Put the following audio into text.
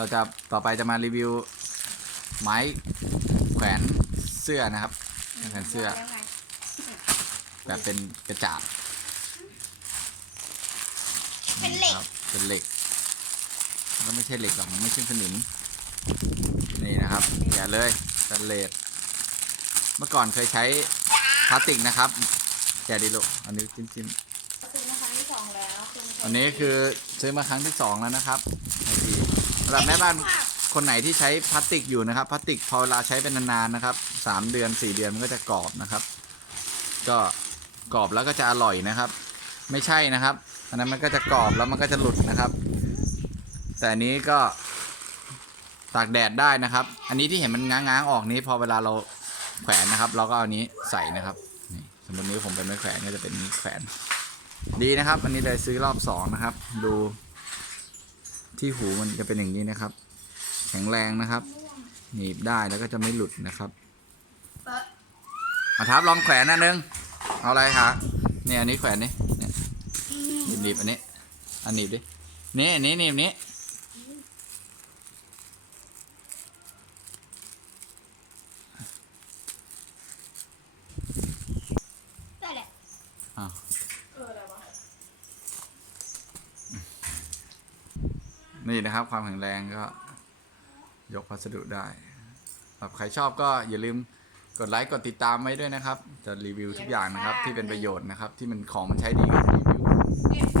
เราจะต่อไปจะมารีวิวไม้แขวนเสื้อนะครับแขวนเสื้อแล้วไงแบบเป็นกระจาดเป็นเหล็กครับเป็นเหล็กมันก็ไม่ใช่เหล็กหรอกมันไม่ใช่สนิมนี่นะครับแกะเลยสแตนเลสเมื่อก่อนเคยใช้พลาสติกนะครับแกะดิลูกอันนี้จิ้มจิ้มซื้อมาครั้งที่สองแล้วคือมัอันนี้คือซื้อมาครั้งที่สองแล้วนะครับไอทีสำหรับแม่บ้านคนไหนที่ใช้พลาสติกอยู่นะครับพลาสติกพอเวลาใช้เป็นนานๆนะครับสามเดือนสี่เดือนมันก็จะกรอบนะครับ ก็กรอบแล้วก็จะอร่อยนะครับ ไม่ใช่นะครับอันนั้นมันก็จะกรอบแล้วมันก็จะหลุดนะครับ แต่อันนี้ก็ตากแดดได้นะครับ อันนี้ที่เห็นมันง้างๆออกนี้พอเวลาเราแขวนนะครับ เราก็เอานี้ใส่นะครับนี่สมมตินี้ผมเป็นไม้แขวนก็จะเป็นนี้แขวน ดีนะครับ อันนี้เลยซื้อรอบสองนะครับ ดู ที่หูมันจะเป็นอย่างนี้นะครับ แข็งแรงนะครับ หนีบได้แล้วก็จะไม่หลุดนะครับอาทับลองแขวนอันนึง เอาอะไรคะเนี่ยอันนี้แขวนนี่เนี่ยหนีบอันนี้ อันหนีบดินี่อันนี้หนีบนี้ได้แหละอ้าว เอออะไรวะ นี่นะครับ ความแข็งแรงก็ ยกพัสดุได้แบบใครชอบก็อย่าลืมกดไลค์กดติดตามไว้ด้วยนะครับ จะรีวิวทุกอย่างนะครับที่เป็นประโยชน์นะครับ ที่มันของมันใช้ดีก็จะรีวิว